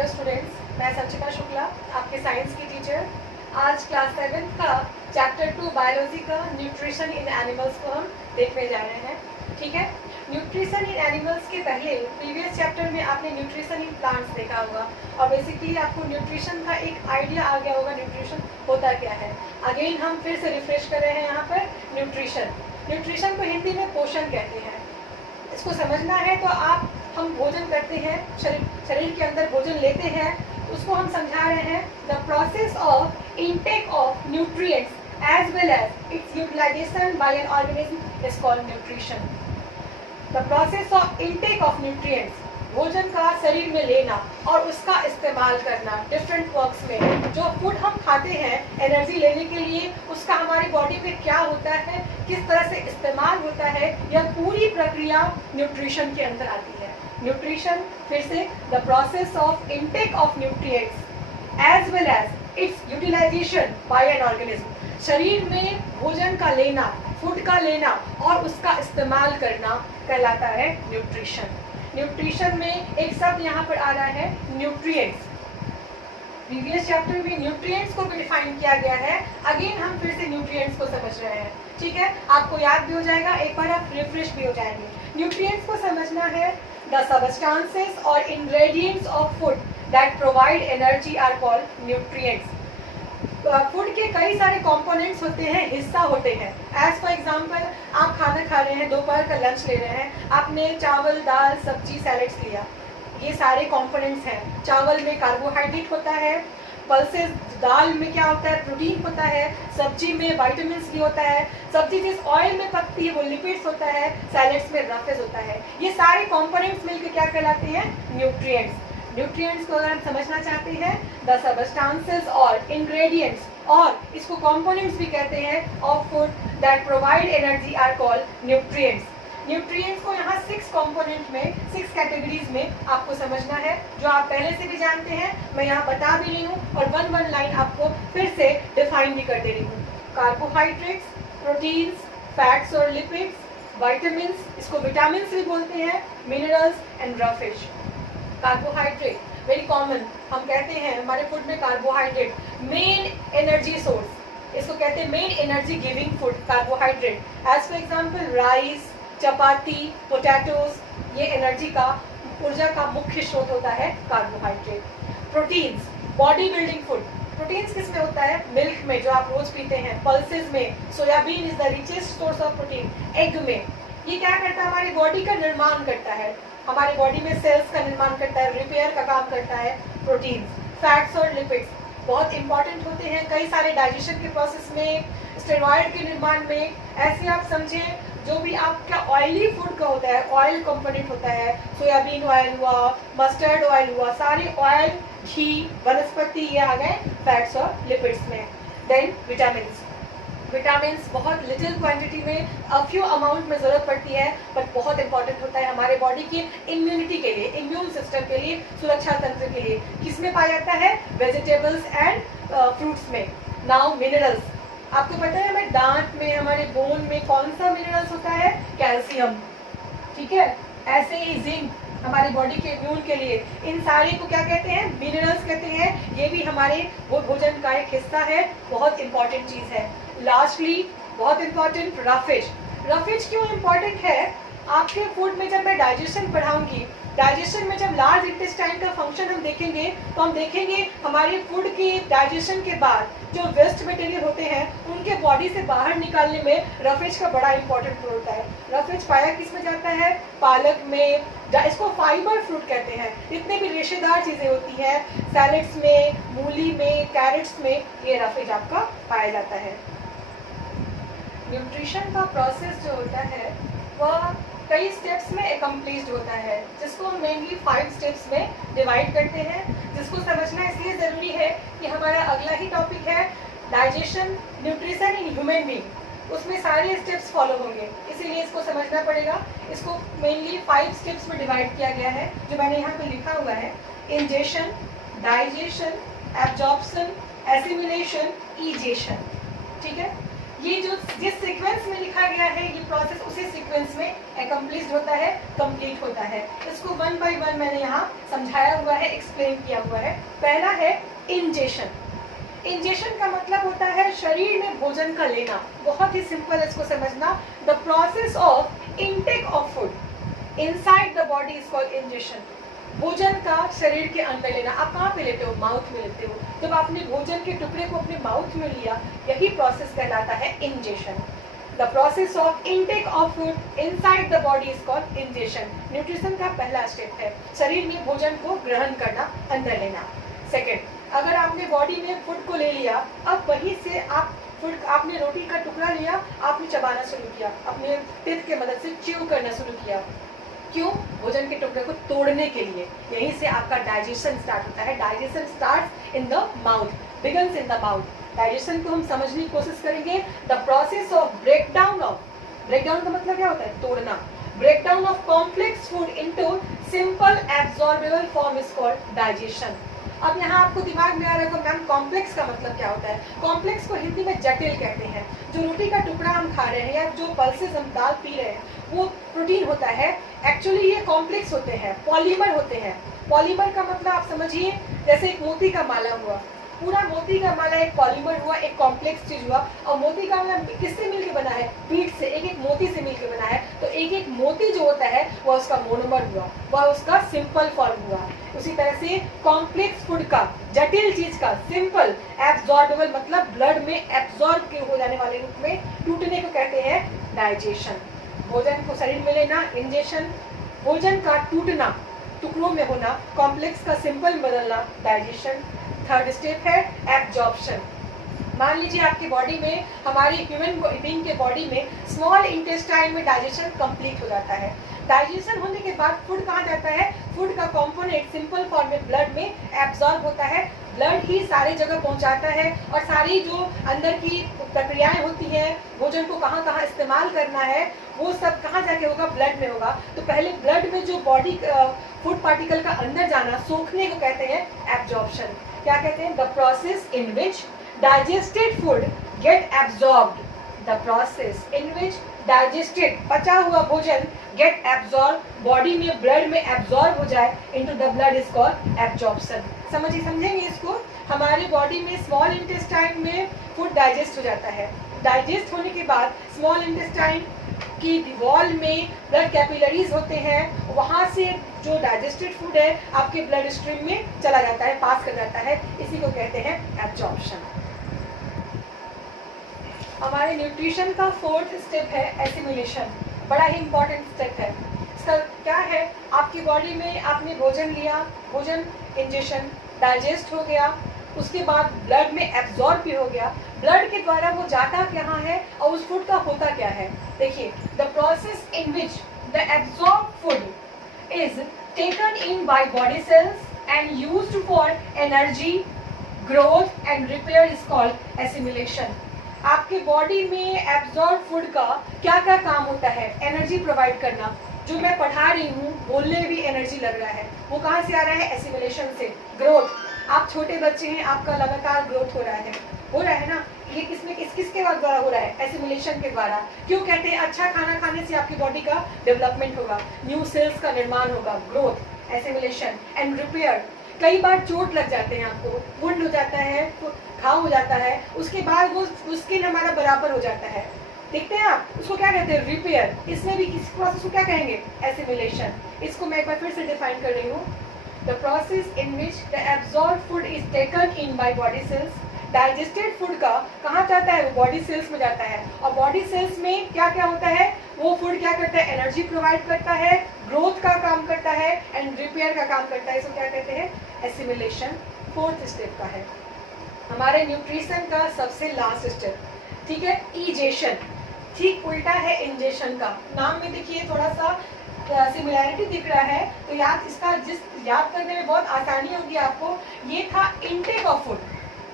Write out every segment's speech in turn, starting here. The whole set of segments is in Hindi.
हेलो स्टूडेंट्स, मैं संचिता शुक्ला, आपके साइंस की टीचर। आज क्लास 7 का चैप्टर 2 बायोलॉजी का न्यूट्रिशन इन एनिमल्स को हम देखने जा रहे हैं। ठीक है, न्यूट्रिशन इन एनिमल्स के पहले प्रीवियस चैप्टर में आपने न्यूट्रिशन इन प्लांट्स देखा होगा और बेसिकली आपको न्यूट्रिशन का एक आइडिया आ गया होगा न्यूट्रिशन होता क्या है। अगेन हम फिर से रिफ्रेश कर रहे हैं यहाँ पर न्यूट्रिशन को हिंदी में पोषण कहते हैं। इसको समझना है तो हम भोजन करते हैं, शरीर के अंदर भोजन लेते हैं, उसको हम समझा रहे हैं the process of intake of nutrients as well as its utilization by an organism is called nutrition. The process of intake of nutrients, भोजन का शरीर में लेना और उसका इस्तेमाल करना डिफरेंट वर्क्स में। जो फूड हम खाते हैं एनर्जी लेने के लिए, उसका हमारी बॉडी में क्या होता है, किस तरह से इस्तेमाल होता है, यह पूरी प्रक्रिया न्यूट्रिशन के अंदर आती है। न्यूट्रिशन फिर से the process of intake of nutrients as well as its utilization by an organism, शरीर में भोजन का लेना, फूड का लेना और उसका इस्तेमाल करना कहलाता है न्यूट्रिशन। न्यूट्रिशन में एक शब्द यहाँ पर आ रहा है न्यूट्रिएंट्स। प्रीवियस चैप्टर में न्यूट्रिएंट्स को भी डिफाइन किया गया है। अगेन हम फिर से न्यूट्रिएंट्स को समझ रहे हैं। ठीक है, आपको याद भी हो जाएगा, एक बार आप रिफ्रेश भी हो जाएंगे। न्यूट्रिएंट्स को समझना है द सबस्टांसेस और ingredients of food that provide energy are called nutrients. Food के कई सारे कंपोनेंट्स होते हैं, हिस्सा होते हैं। एज फॉर एग्जांपल, आप खाना खा रहे हैं, दोपहर का लंच ले रहे हैं, आपने चावल, दाल, सब्जी, सैलेड्स लिया, ये सारे कंपोनेंट्स हैं। चावल में कार्बोहाइड्रेट होता है, पल्सेस, दाल में क्या होता है, प्रोटीन होता है, सब्जी में विटामिन भी होता है, सब्जी जिस ऑयल में पकती है वो लिपिड्स होता है, सैलेड्स में रफेज होता है। ये सारे कंपोनेंट्स मिलकर क्या कहलाते हैं, न्यूट्रिएंट्स। न्यूट्रिएंट्स को अगर हम समझना चाहते हैं, द सबस्टांसेस और इंग्रेडिएंट्स, और इसको कंपोनेंट्स भी कहते हैं, of food that provide energy are called nutrients. Nutrients को यहाँ 6 कंपोनेंट में, 6 कैटेगरीज में आपको समझना है, जो आप पहले से भी जानते हैं। मैं यहाँ बता भी रही हूँ और वन लाइन आपको फिर से डिफाइन भी कर दे रही हूँ। कार्बोहाइड्रेट्स, प्रोटीन्स, फैट्स और लिपिड्स, विटामिन्स, इसको विटामिन भी बोलते हैं, minerals and roughage. Carbohydrate very common, हम कहते हैं हमारे फूड में कार्बोहाइड्रेट मेन एनर्जी सोर्स, इसको कहते हैं main energy giving food carbohydrate. As for example rice, chapati, potatoes, ये एनर्जी का, ऊर्जा का मुख्य स्रोत होता है carbohydrate. Proteins, body building food, proteins किस में होता है, मिल्क में जो आप रोज पीते हैं, पल्सेस में, soybean is the richest source of protein, egg में। ये क्या करता है, हमारी बॉडी का निर्माण करता है, हमारी बॉडी में सेल्स का निर्माण करता है, रिपेयर का काम करता है प्रोटीन। फैट्स और लिपिड्स बहुत इंपॉर्टेंट होते हैं कई सारे डाइजेशन के प्रोसेस में, स्टेरॉइड के निर्माण में। ऐसे आप समझें, जो भी आपका ऑयली फूड का होता है, ऑयल कंपोनेंट होता है, सोयाबीन ऑयल हुआ, मस्टर्ड ऑयल हुआ, सारे ऑयल, घी, वनस्पति, ये आ गए फैट्स और लिपिड्स में। देन विटामिन्स, विटामिन्स बहुत लिटिल क्वांटिटी में, अ फ्यू अमाउंट में ज़रूरत पड़ती है, बट बहुत इंपॉर्टेंट होता है हमारे बॉडी की इम्यूनिटी के लिए, इम्यून सिस्टम के लिए, सुरक्षा तंत्र के लिए। किस में पाया जाता है, वेजिटेबल्स एंड फ्रूट्स में। नाउ मिनरल्स, आपको पता है हमारे दांत में, हमारे बोन में कौन सा मिनरल्स होता है, कैल्शियम। ठीक है, ऐसे ही जिंक हमारी बॉडी के इम्यून के लिए। इन सारे को क्या कहते हैं, मिनरल्स कहते हैं। ये भी हमारे वो भोजन का एक हिस्सा है, बहुत इंपॉर्टेंट चीज़ है। लास्टली बहुत इंपॉर्टेंट, रफेज। रफेज क्यों इंपॉर्टेंट है, आपके फूड में जब मैं डाइजेशन पढ़ाऊंगी, डाइजेशन में जब लार्ज इंटेस्टाइन का फंक्शन हम देखेंगे, तो हम देखेंगे हमारे फूड के डाइजेशन के बाद जो वेस्ट मटेरियल होते हैं, उनके बॉडी से बाहर निकालने में रफेज का बड़ा इंपॉर्टेंट रोल होता है। रफेज पाया किस में जाता है, पालक में, इसको फाइबर फ्रूट कहते हैं। जितने भी रेशेदार चीज़ें होती हैं, सैलेड्स में, मूली में, कैरेट्स में, ये रफेज आपका पाया जाता है। न्यूट्रिशन का प्रोसेस जो होता है वह कई स्टेप्स में एकम्प्लिश्ड होता है, जिसको हम मेनली 5 स्टेप्स में डिवाइड करते हैं। जिसको समझना इसलिए ज़रूरी है कि हमारा अगला ही टॉपिक है digestion, nutrition in human being, उसमें सारे स्टेप्स फॉलो होंगे, इसीलिए इसको समझना पड़ेगा। इसको मेनली 5 स्टेप्स में डिवाइड किया गया है, जो मैंने यहाँ पे लिखा हुआ है। Ingestion, digestion, absorption, assimilation, ईजेशन। ठीक है, ये जो जिस सीक्वेंस में लिखा गया है ये प्रोसेस उसी सीक्वेंस में एक्म्प्लिश्ड होता है, कंप्लीट होता है। इसको वन बाय वन मैंने यहाँ समझाया हुआ है, एक्सप्लेन किया हुआ है। पहला है इंजेशन। इंजेशन का मतलब होता है शरीर में भोजन का लेना। बहुत ही सिंपल इसको समझना, the process of intake of food inside the body is called ingestion. भोजन का शरीर के अंदर लेना। आप कहाँ पे लेते हो? माउथ में लेते हो। जब आपने भोजन के टुकड़े को अपने माउथ में लिया, यही प्रोसेस कहलाता है ingestion. The process of intake of food inside the body is called ingestion. Nutrition का पहला स्टेप है शरीर में भोजन को ग्रहण करना, अंदर लेना। सेकेंड, अगर आपने बॉडी में फूड को ले लिया, अब वहीं से आप फूड, आपने रोटी का टुकड़ा लिया, आपने चबाना शुरू किया, अपने टिथ के मदद से च्यू करना शुरू किया। क्यों? भोजन के टुकड़े को तोड़ने के लिए। यहीं से आपका डाइजेशन स्टार्ट होता है। Digestion starts in the mouth, begins in the mouth. Digestion को हम समझने की कोशिश करेंगे। The process of breakdown of, breakdown का मतलब क्या होता है? तोड़ना। Breakdown of complex food into simple absorbable form is called digestion. अब यहाँ आपको दिमाग में आ रहा है मैम कॉम्प्लेक्स का मतलब क्या होता है? कॉम्प्लेक्स को हिंदी में जटिल कहते हैं। जो रोटी का टुकड़ा हम खा रहे हैं या जो पल्सेस हम दाल पी रहे हैं वो प्रोटीन होता है। एक्चुअली ये कॉम्प्लेक्स होते हैं, पॉलीमर होते हैं। पॉलीमर का मतलब आप समझिए जैसे एक मोती का माला हुआ, पूरा मोती का माला एक पॉलीमर हुआ, एक कॉम्प्लेक्स चीज हुआ। और मोती का माला किससे मिलकर बना है? पीठ से, एक एक मोती से मिलकर बना है। तो एक एक मोती जो होता है वह उसका मोनोमर हुआ, वह उसका सिंपल फॉर्म हुआ। उसी तरह से कॉम्प्लेक्स फूड का, जटिल चीज का सिंपल, एब्जॉर्बेबल मतलब ब्लड में एब्जॉर्ब हो जाने वाले रूप में टूटने को कहते हैं डाइजेशन। भोजन को शरीर में लेना, इंजेशन। भोजन का टूटना, टुकड़ों में होना, कॉम्प्लेक्स का सिंपल बदलना, डाइजेशन। थर्ड स्टेप है एब्जॉर्प्शन। मान लीजिए आपकी बॉडी में, हमारी ह्यूमन बीइंग के बॉडी में स्मॉल इंटेस्टाइन में डाइजेशन कंप्लीट हो जाता है। डाइजेशन होने के बाद फूड कहाँ जाता है? फूड का कंपोनेंट सिंपल फॉर्म में ब्लड में एब्जॉर्ब होता है। ब्लड ही सारे जगह पहुंचाता है और सारी जो अंदर की प्रक्रियाएं होती हैं, भोजन को कहाँ कहाँ इस्तेमाल करना है, वो सब कहाँ जाके होगा? ब्लड में होगा। तो पहले ब्लड में जो बॉडी फूड पार्टिकल का अंदर जाना, सोखने को कहते हैं एब्जॉर्प्शन। क्या कहते हैं? The process in which digested food gate absorbed. The process in which digested, पचा हुआ भोजन गेट एब्जॉर्ब, बॉडी में ब्लड में एब्जॉर्ब हो जाए into the blood is called absorption. समझेंगे इसको। हमारी बॉडी में स्मॉल इंटेस्टाइन में फूड डाइजेस्ट हो जाता है। डाइजेस्ट होने के बाद स्मॉल इंटेस्टाइन की वॉल में ब्लड कैपिलरीज होते हैं, वहाँ से जो डाइजेस्टेड फूड है आपके ब्लड स्ट्रीम में चला जाता है, पास कर जाता है। इसी को कहते हैं एब्जॉर्प्शन। हमारे न्यूट्रिशन का फोर्थ स्टेप है एसिमिलेशन। बड़ा ही इंपॉर्टेंट स्टेप है। इसका क्या है? आपकी बॉडी में आपने भोजन लिया, भोजन इंजेशन, डाइजेस्ट हो गया, उसके बाद ब्लड में एब्जॉर्ब भी हो गया। ब्लड के द्वारा वो जाता कहाँ है और उस फूड का होता क्या है? देखिए, the process in which the absorb food is taken in by body cells and used for energy, growth and repair is called assimilation. आपके बॉडी में एब्जॉर्ब फूड का क्या क्या काम होता है? एनर्जी प्रोवाइड करना। जो मैं पढ़ा रही हूँ, बोलने में भी एनर्जी लग रहा है, वो कहाँ से आ रहा है? एसिमिलेशन से। ग्रोथ, आप छोटे बच्चे हैं, आपका लगातार ग्रोथ हो रहा है ना? ये किसके द्वारा हो रहा है? एसिमिलेशन के द्वारा। क्यों कहते हैं? अच्छा खाना खाने से आपकी बॉडी का डेवलपमेंट होगा, न्यू सेल्स का निर्माण होगा, ग्रोथ, एसिमिलेशन एंड रिपेयर। कई बार चोट लग जाते हैं, आपको वुंड हो जाता है, घाव हो जाता है, उसके बाद वो स्किन हमारा बराबर हो जाता है, देखते हैं आप, उसको क्या कहते हैं? रिपेयर। इसमें भी इस प्रोसेस को क्या कहेंगे? एसिमिलेशन। इसको मैं एक बार फिर से डिफाइन कर रही हूँ। The process in which the absorb food is taken in by body cells. Digested food का कहाँ जाता है? वो बॉडी सेल्स में जाता है। और बॉडी सेल्स में क्या क्या होता है? वो फूड क्या करता है? एनर्जी प्रोवाइड करता है, ग्रोथ का काम करता है एंड रिपेयर का काम करता है। इसको क्या कहते हैं? एसिमिलेशन। फोर्थ स्टेप का है हमारे न्यूट्रिशन का सबसे लास्ट स्टेप, ठीक है? इजेशन। ठीक उल्टा है इंजेशन का। नाम में देखिए थोड़ा सा सिमिलैरिटी दिख रहा है, तो याद करने में बहुत आसानी होगी आपको। ये था इनटेक ऑफ फूड,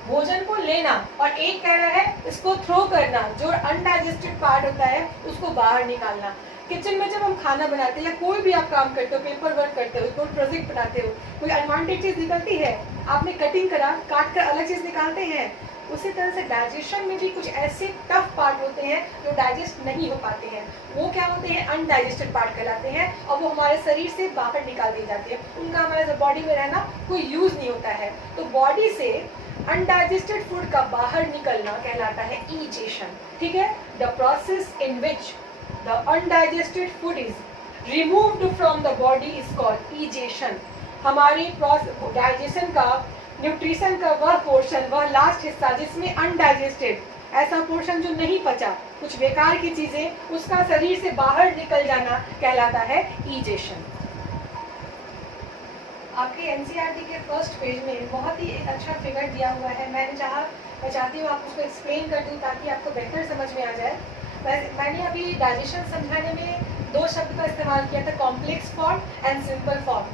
भोजन को लेना, और एक कह रहा है इसको थ्रो करना, जो अनडाइजेस्टेड पार्ट होता है उसको बाहर निकालना। किचन में जब हम खाना बनाते हैं या कोई भी आप काम करते हो, पेपर वर्क करते हो, कोई प्रोजेक्ट बनाते हो, कोई अनवांटेड चीज़ निकलती है, आपने कटिंग करा, काट कर अलग चीज़ निकालते हैं, उसी तरह से डाइजेशन में भी कुछ ऐसे टफ पार्ट होते हैं जो डाइजेस्ट नहीं हो पाते हैं, वो क्या होते हैं, अनडाइजेस्टेड पार्ट कहलाते हैं, और वो हमारे शरीर से बाहर निकाल दिए जाते हैं, उनका हमारे बॉडी में रहना कोई यूज नहीं होता है। तो बॉडी से अनडाइजेस्टेड फूड का बाहर निकलना कहलाता है ईजेशन। ठीक है, the process in which the undigested food is removed from the body is called ईजेशन। हमारी डाइजेशन का, न्यूट्रिशन का वह पोर्शन, वह लास्ट हिस्सा जिसमें अनडाइजेस्टेड, ऐसा पोर्शन जो नहीं पचा, कुछ बेकार की चीजें, उसका शरीर से बाहर निकल जाना कहलाता है ईजेशन। आपके एनसीईआरटी के फर्स्ट पेज में बहुत ही एक अच्छा फिगर दिया हुआ है, मैं चाहती हूँ आप उसको एक्सप्लेन कर दूँ ताकि आपको बेहतर समझ में आ जाए। मैंने अभी डाइजेशन समझाने में दो शब्द का इस्तेमाल किया था, complex form and simple form,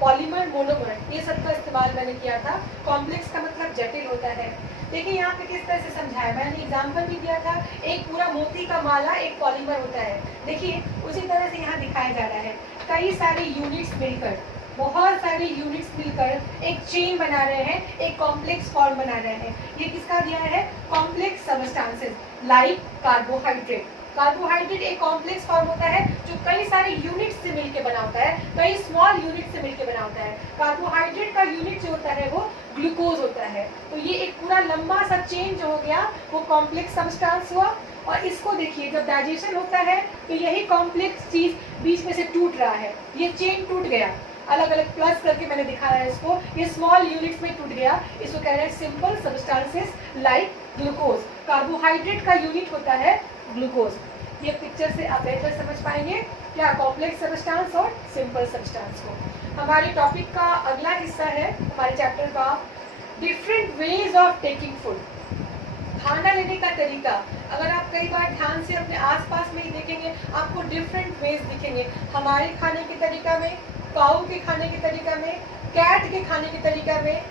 polymer monomer, ये सब का इस्तेमाल मैंने किया था। कॉम्प्लेक्स का मतलब जटिल होता है। देखिए यहाँ पे किस तरह से समझाया, मैंने एग्जाम्पल भी दिया था, एक पूरा मोती का माला एक पॉलीमर होता है। देखिए उसी तरह से यहाँ दिखाया जा रहा है, कई सारे यूनिट्स मिलकर, बहुत सारे यूनिट्स मिलकर एक चेन बना रहे हैं, एक कॉम्प्लेक्स फॉर्म बना रहे हैं। ये किसका दिया है, complex substances like carbohydrate. Carbohydrate एक कॉम्प्लेक्स फॉर्म होता है जो कई सारे यूनिट से मिलकर बना होता है, कई स्मॉल यूनिट से मिलकर बना होता है। कार्बोहाइड्रेट का यूनिट जो होता है वो ग्लूकोज होता है। तो ये एक पूरा लंबा सा चेन जो हो गया वो कॉम्प्लेक्स सब्सटेंस हुआ। और इसको देखिए, जब डाइजेशन होता है तो यही कॉम्प्लेक्स चीज बीच में से टूट रहा है, ये चेन टूट गया, अलग अलग प्लस करके मैंने दिखाया है इसको, ये स्मॉल यूनिट्स में टूट गया, इसको कह रहे हैं simple substances like glucose. Carbohydrate का यूनिट होता है ग्लूकोज। ये पिक्चर से आप बेहतर समझ पाएंगे क्या कॉम्प्लेक्स सब्सटेंस और सिंपल सब्सटेंस को। हमारे टॉपिक का अगला हिस्सा है हमारे चैप्टर का different ways of taking food, खाना लेने का तरीका। अगर आप कई बार ध्यान से अपने आसपास में ही देखेंगे आपको डिफरेंट वेज दिखेंगे, हमारे खाने के तरीका में, काऊ के खाने के तरीका में, कैट के खाने के तरीका में,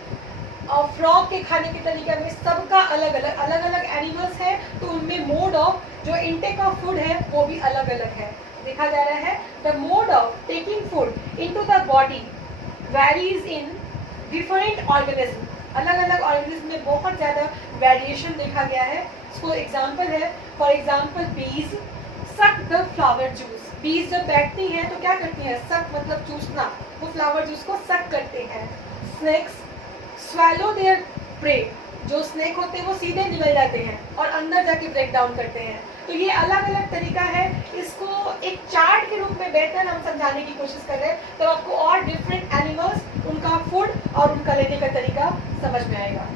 और फ्रॉग के खाने के तरीका में, सबका अलग अलग एनिमल्स है तो उनमें मोड ऑफ जो इंटेक ऑफ फूड है वो भी अलग अलग है। देखा जा रहा है the mode of taking food into the body varies in different organism. अलग अलग ऑर्गेनिज्म में बहुत ज़्यादा वेरिएशन देखा गया है। इसको एग्जाम्पल है, फॉर एग्जाम्पल बीज सक द फ्लावर जूस। बीज जब बैठती हैं तो क्या करती हैं, सक मतलब चूसना, वो फ्लावर जूस को सक करते हैं। स्नेक्स swallow their prey, जो स्नेक होते हैं वो सीधे निकल जाते हैं और अंदर जाके ब्रेक डाउन करते हैं। तो ये अलग अलग तरीका है, इसको एक चार्ट के रूप में बेहतर हम समझाने की कोशिश कर रहे हैं तो आपको और डिफरेंट एनिमल्स, उनका फूड और उनका लेने का तरीका समझ में आएगा।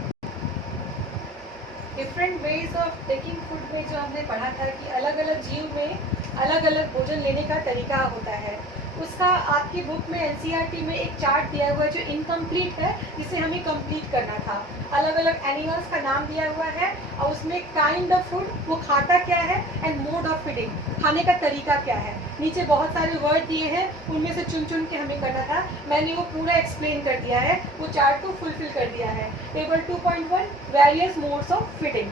Different ways of taking food में जो हमने पढ़ा था कि अलग अलग जीव में अलग अलग भोजन लेने का तरीका होता है, उसका आपकी बुक में एनसीईआरटी में एक चार्ट दिया हुआ है जो इनकम्प्लीट है, जिसे हमें कंप्लीट करना था। अलग अलग एनिमल्स का नाम दिया हुआ है और उसमें काइंड ऑफ फूड, वो खाता क्या है, एंड मोड ऑफ फीडिंग, खाने का तरीका क्या है। नीचे बहुत सारे वर्ड दिए हैं, उनमें से चुन चुन के हमें करना था, मैंने वो पूरा एक्सप्लेन कर दिया है, वो चार्ट को फुलफिल कर दिया है। Table 2.1 various modes of feeding.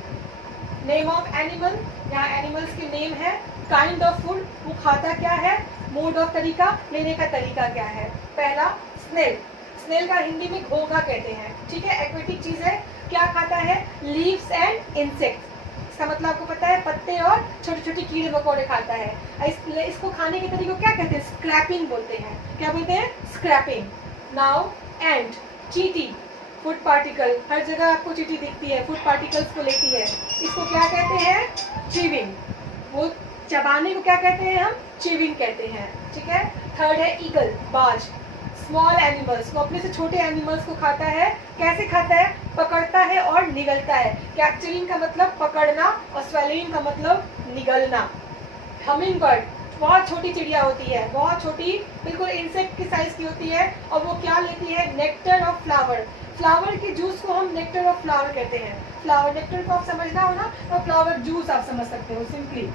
Name of animal, यहाँ एनिमल्स के नेम है। काइंड ऑफ फूड, वो खाता क्या है, मोड ऑफ तरीका, लेने का तरीका क्या है। पहला स्नेल, स्नेल का हिंदी में घोंघा कहते हैं, ठीक है, एक्वेटिक चीज है। क्या खाता है, लीव्स एंड इंसेक्ट्स, इसका मतलब आपको पता है पत्ते और छोटे छोटे कीड़े मकोड़े खाता है। इसको खाने के तरीके को क्या कहते हैं, स्क्रैपिंग बोलते हैं। क्या बोलते हैं, स्क्रैपिंग। नाउ एंड चीटी, फूड पार्टिकल, हर जगह आपको चीटी दिखती है, फूड पार्टिकल्स को लेती है, इसको क्या कहते हैं, चीविंग। वो चबाने को क्या कहते हैं, हम चीविंग कहते हैं, ठीक है। थर्ड है ईगल, बाज, स्मॉल एनिमल्स को, अपने से छोटे एनिमल्स को खाता है। कैसे खाता है, पकड़ता है और निगलता है। कैप्चरिंग का मतलब पकड़ना और स्वेलिंग का मतलब निगलना। हमिंग बर्ड बहुत छोटी चिड़िया होती है, बहुत छोटी, बिल्कुल इंसेक्ट की साइज की होती है, और वो क्या लेती है, नेक्टर ऑफ फ्लावर। फ्लावर के जूस को हम नेक्टर ऑफ फ्लावर कहते हैं। फ्लावर नेक्टर को आप समझना हो ना, तो फ्लावर जूस आप समझ सकते हो, सिंपली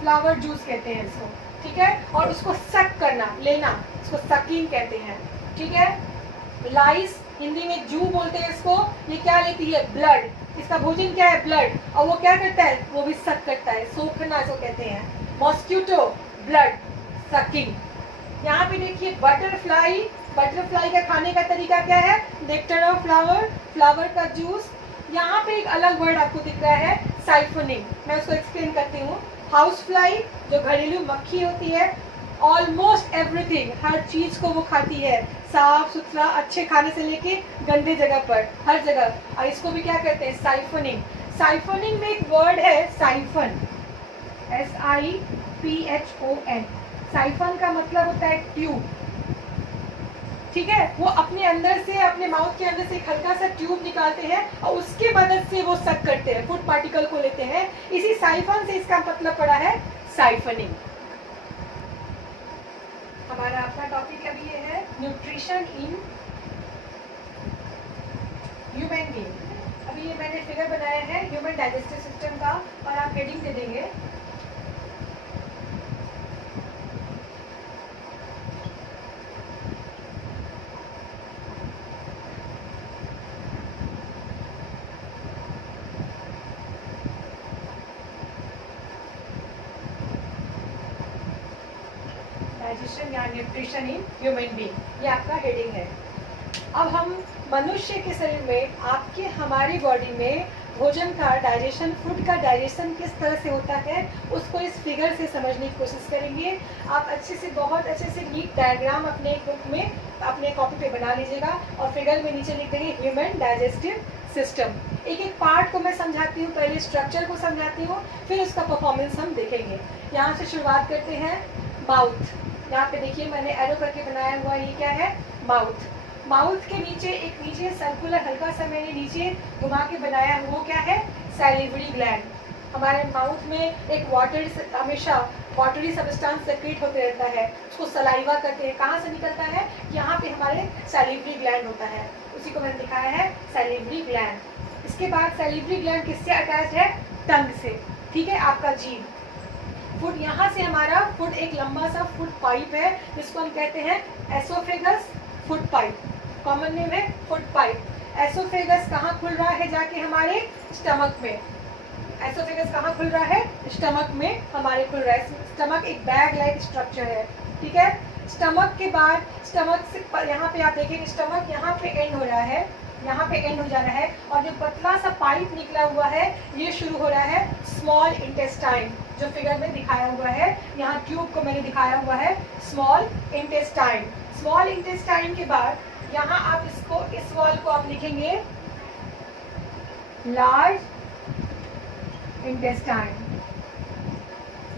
फ्लावर जूस कहते हैं इसको, ठीक है। और उसको सक करना, लेना, इसको सकिंग कहते हैं, ठीक है। लाइस, हिंदी में जू बोलते हैं इसको, ये क्या लेती है, ब्लड, इसका भोजन क्या है, ब्लड, और वो क्या करता है, वो भी सक करता है, सोखना इसको कहते हैं। Mosquito, blood, sucking. यहाँ पे देखिए बटरफ्लाई, बटरफ्लाई का खाने का तरीका क्या है, नेक्टर ऑफ फ्लावर, फ्लावर का जूस, यहाँ पे एक अलग वर्ड आपको दिख रहा है साइफनिंग, मैं उसको एक्सप्लेन करती हूँ। हाउस फ्लाई जो घरेलू मक्खी होती है, ऑलमोस्ट एवरीथिंग, हर चीज को वो खाती है, साफ सुथरा अच्छे खाने से लेके गंदे जगह पर, हर जगह। और इसको भी क्या कहते हैं, साइफनिंग। साइफनिंग में एक वर्ड है साइफन, SIPHON। साइफन का मतलब होता है ट्यूब, ठीक है। वो अपने अंदर से, अपने माउथ के अंदर से एक हल्का सा ट्यूब निकालते हैं और उसके मदद से वो सक करते हैं, फूड पार्टिकल को लेते हैं। इसी साइफन से इसका मतलब पड़ा है साइफनिंग। हमारा अपना टॉपिक अभी ये है न्यूट्रिशन इन ह्यूमन बीइंग। अभी ये मैंने फिगर बनाया है ह्यूमन डाइजेस्टिव सिस्टम का, और आप हेडिंग दे देंगे डाइजेशन या न्यूट्रिशन इन ह्यूमन बीइंग, ये आपका हेडिंग है। अब हम मनुष्य के शरीर में, आपके हमारी बॉडी में भोजन का डाइजेशन, फूड का डाइजेशन किस तरह से होता है उसको इस फिगर से समझने की कोशिश करेंगे। आप अच्छे से, बहुत अच्छे से नीट डायग्राम अपने बुक में, अपने कॉपी पे बना लीजिएगा और फिगर में नीचे लिख देंगे ह्यूमन डाइजेस्टिव सिस्टम। एक एक पार्ट को मैं समझाती हूँ, पहले स्ट्रक्चर को समझाती हूँ, फिर उसका परफॉर्मेंस हम देखेंगे। यहाँ से शुरुआत करते हैं माउथ। यहाँ पे देखिए मैंने एरो करके बनाया हुआ, ये क्या है, माउथ। माउथ के नीचे एक नीचे सर्कुलर हल्का सा मैंने नीचे घुमा के बनाया है, वो क्या है, सैलिवरी ग्लैंड। हमारे माउथ में एक वाटर, हमेशा वाटरी सब्सटेंस सेक्रेट होते रहता है, उसको सलाइवा करते हैं। कहाँ से निकलता है, यहाँ पे हमारे सैलिवरी ग्लैंड होता है, उसी को मैंने दिखाया है सैलिवरी ग्लैंड। इसके बाद सैलिवरी ग्लैंड किससे अटैच है, टंग से, ठीक है, आपका जीभ। फूड, यहाँ से हमारा फूड एक लंबा सा फूड पाइप है जिसको हम कहते हैं oesophagus food pipe, common name है फूड पाइप। एसोफेगस कहाँ खुल रहा है, जाके हमारे स्टमक में। एसोफेगस कहाँ खुल रहा है, स्टमक में हमारे खुल रहा है। स्टमक एक बैग लाइक स्ट्रक्चर है, ठीक है। स्टमक के बाद, स्टमक से यहाँ पे आप देखेंगे स्टमक यहाँ पे एंड हो रहा है, यहाँ पे एंड हो जा रहा है, और जो पतला सा पाइप निकला हुआ है ये शुरू हो रहा है स्मॉल इंटेस्टाइन, जो फिगर में दिखाया हुआ है। यहाँ ट्यूब को मैंने दिखाया हुआ है स्मॉल इंटेस्टाइन। स्मॉल इंटेस्टाइन के बाद यहाँ आप इसको, इस वॉल को आप लिखेंगे लार्ज इंटेस्टाइन।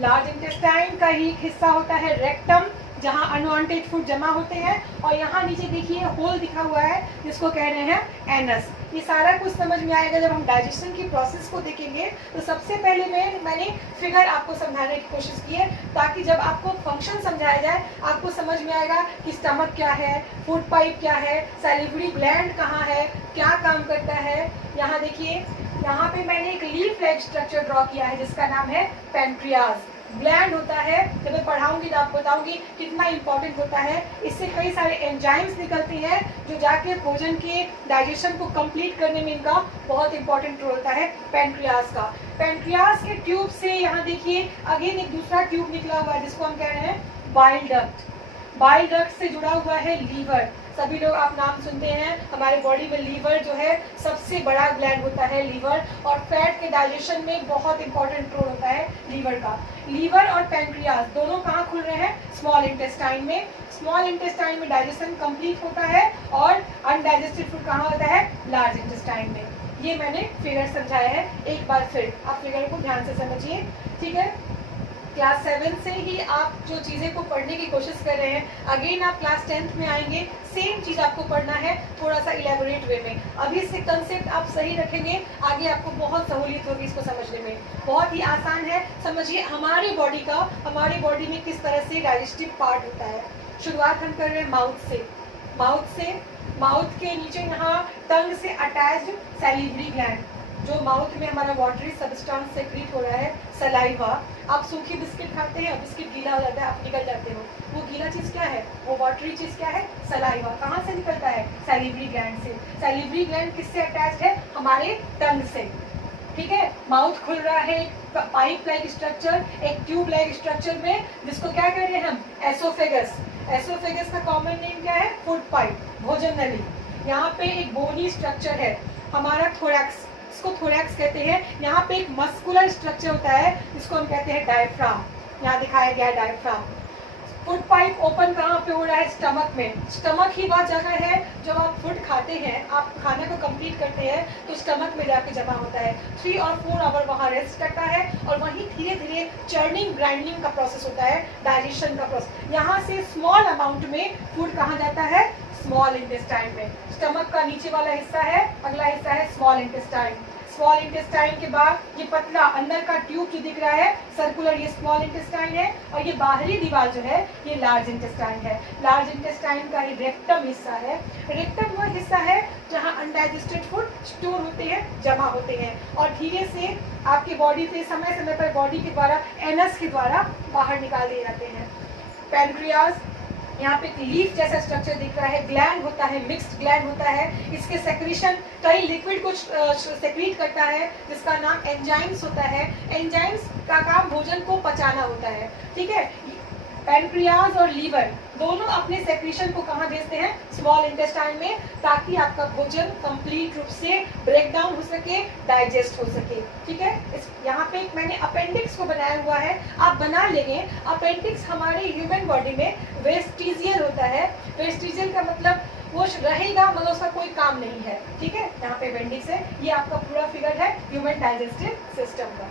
लार्ज इंटेस्टाइन का ही हिस्सा होता है रेक्टम, जहाँ अनवांटेड फूड जमा होते हैं, और यहाँ नीचे देखिए होल दिखा हुआ है जिसको कह रहे हैं एनस। ये सारा कुछ समझ में आएगा जब हम डाइजेशन की प्रोसेस को देखेंगे। तो सबसे पहले मैंने फिगर आपको समझाने की कोशिश की है, ताकि जब आपको फंक्शन समझाया जाए आपको समझ में आएगा कि स्टमक क्या है, फूड पाइप क्या है, सैलिवरी ग्लैंड कहाँ है, क्या काम करता है। यहाँ देखिए, यहाँ पे मैंने एक लीफ लाइक स्ट्रक्चर ड्रॉ किया है जिसका नाम है पैंक्रियाज। ग्लैंड होता है, जब मैं पढ़ाऊंगी तो आपको बताऊंगी कितना इंपॉर्टेंट होता है। इससे कई सारे एंजाइम्स निकलती हैं जो जाके भोजन के डाइजेशन को कंप्लीट करने में इनका बहुत इंपॉर्टेंट रोल होता है पैंक्रियाज का। पैंक्रियाज के ट्यूब से यहाँ देखिए अगेन एक दूसरा ट्यूब निकला हुआ है जिसको हम कह रहे हैं बाइल डक्ट। बाइल डक्ट से जुड़ा हुआ है लीवर। सभी लोग आप नाम सुनते हैं, हमारे बॉडी में लीवर जो है सबसे बड़ा ग्लैंड होता है लीवर, और फैट के डाइजेशन में बहुत इंपॉर्टेंट रोल होता है लीवर का। लीवर और पैंक्रियाज दोनों कहाँ खुल रहे हैं, स्मॉल इंटेस्टाइन में। स्मॉल इंटेस्टाइन में डाइजेशन कंप्लीट होता है, और अनडाइजेस्टेड फूड कहाँ होता है, लार्ज इंटेस्टाइन में। ये मैंने फिगर समझाया है, एक बार फिर आप फिगर को ध्यान से समझिए, ठीक है। क्लास 7 से ही आप जो चीज़ें को पढ़ने की कोशिश कर रहे हैं, अगेन आप क्लास 10th में आएंगे, सेम चीज़ आपको पढ़ना है थोड़ा सा इलेबोरेट वे में। अभी से कंसेप्ट आप सही रखेंगे, आगे आपको बहुत सहूलियत होगी इसको समझने में। बहुत ही आसान है, समझिए हमारी बॉडी का, हमारी बॉडी में किस तरह से डाइजेस्टिव पार्ट होता है। शुरुआत हम कर रहे हैं माउथ से। माउथ के नीचे यहाँ टंग से अटैच्ड सैलिवरी ग्लैंड, जो माउथ में हमारा वाटरी सब्सटेंस सेक्रेट हो रहा है, सलाइवा। आप सूखी बिस्किट खाते हैं, बिस्किट गीला हो जाता है, आप निकल जाते हो, वो गीला चीज़ क्या है, वो वाटरी चीज़ क्या है, सलाइवा। कहाँ से निकलता है, सैलिवरी ग्लैंड से। सैलिवरी ग्लैंड किससे अटैच्ड है, हमारे टंग से, ठीक है। माउथ खुल रहा है एक पाइप लाइक स्ट्रक्चर, एक ट्यूब लाइक स्ट्रक्चर में, जिसको क्या कह रहे हैं हम, एसोफेगस। एसोफेगस का कॉमन नेम क्या है, फूड पाइप, भोजन नली। यहाँ पे एक बोनी स्ट्रक्चर है, हमारा थोरैक्स, इसको थोरैक्स कहते हैं। यहाँ पे एक मस्कुलर स्ट्रक्चर होता है जिसको हम कहते हैं डायफ्राम, यहाँ दिखाया गया है डायफ्राम। फूड पाइप ओपन कहाँ पे हो रहा है? स्टमक में। स्टमक ही वह जगह है जब आप फूड खाते हैं, आप खाने को कंप्लीट करते हैं तो स्टमक में जाके जमा होता है। 3 और 4 आवर वहाँ रेस्ट करता है और वहीं धीरे धीरे चर्निंग ग्राइंडिंग का प्रोसेस होता है, डाइजेशन का प्रोसेस। यहाँ से स्मॉल अमाउंट में फूड कहाँ जाता है? स्मॉल इंटेस्टाइन में। स्टमक का नीचे वाला हिस्सा है, अगला हिस्सा है स्मॉल इंटेस्टाइन। स्मॉल इंटेस्टाइन के बाद ये पतला अंदर का ट्यूब जो दिख रहा है सर्कुलर, ये स्मॉल इंटेस्टाइन है, और ये बाहरी दीवार जो है ये लार्ज इंटेस्टाइन है। लार्ज इंटेस्टाइन का ही रेक्टम हिस्सा है। रेक्टम वह हिस्सा है जहाँ अनडाइजेस्टेड फूड स्टोर होते हैं, जमा होते हैं, और धीरे से आपकी बॉडी से समय समय पर बॉडी के द्वारा एनस के द्वारा बाहर निकाल दिए जाते हैं। पैनक्रियाज, यहाँ पे एक लीफ जैसा स्ट्रक्चर दिख रहा है। ग्लैंड होता है, मिक्स्ड ग्लैंड होता है। इसके सेक्रीशन कई लिक्विड को सेक्रीट करता है जिसका नाम एंजाइम्स होता है। एंजाइम्स का काम भोजन को पचाना होता है, ठीक है। पैनक्रियाज और लीवर दोनों अपने सेक्रीशन को कहाँ भेजते हैं? स्मॉल इंटेस्टाइन में, ताकि आपका भोजन कंप्लीट रूप से ब्रेक डाउन हो सके, डाइजेस्ट हो सके, ठीक है। इस यहाँ पे मैंने अपेंडिक्स को बनाया हुआ है, आप बना लेंगे। अपेंडिक्स हमारे ह्यूमन बॉडी में वेस्टिजियल होता है। वेस्टिजियल का मतलब वो रहेगा मगर उसका कोई काम नहीं है, ठीक है। यहाँ पे अपेंडिक्स है, ये आपका पूरा फिगर है ह्यूमन डाइजेस्टिव सिस्टम का।